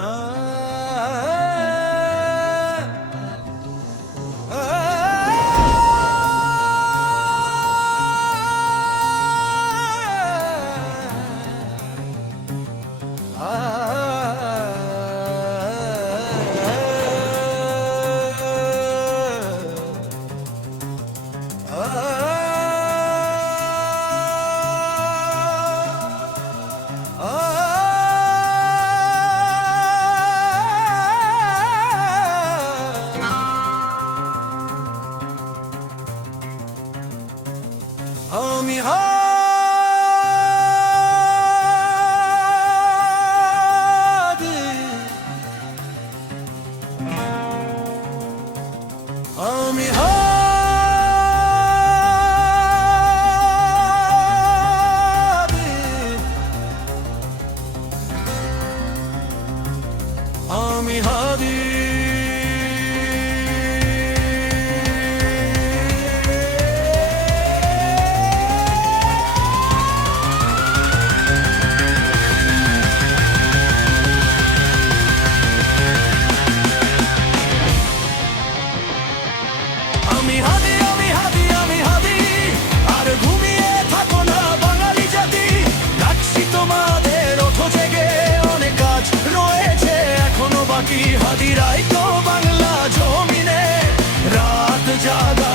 Ah. আমি হাদি আমি হাদি বাকি হাদিরাই তো বাংলা জমিনে রাত জাগা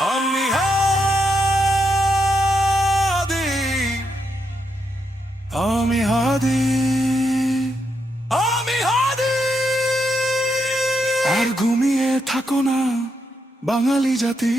আমি হাদি আমি হাদি আমি হাদি। আর ঘুমিয়ে থাকো না বাঙালি জাতি।